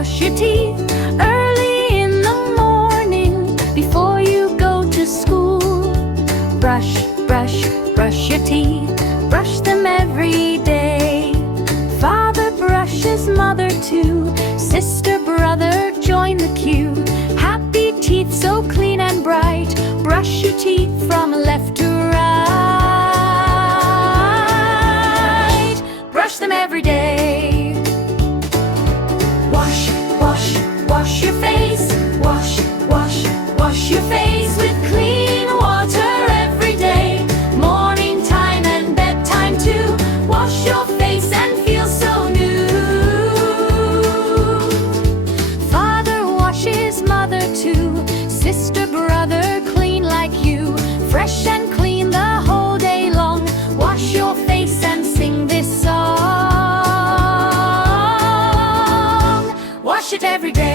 brush your teeth early in the morning before you go to school. Brush, brush, brush your teeth, brush them every day. Father brushes mother too, sister, brother, join the queue. Happy teeth so clean and bright, brush your teeth from left to right. Brush them every day. Wash, wash, wash your face. Wash, wash, wash your face with clean water every day. Morning time and bedtime too. Wash your face and feel so new. Father washes mother too, sister, brother, clean like you. Fresh and clean the whole day long. Wash your face and sing this song. Wash it every day.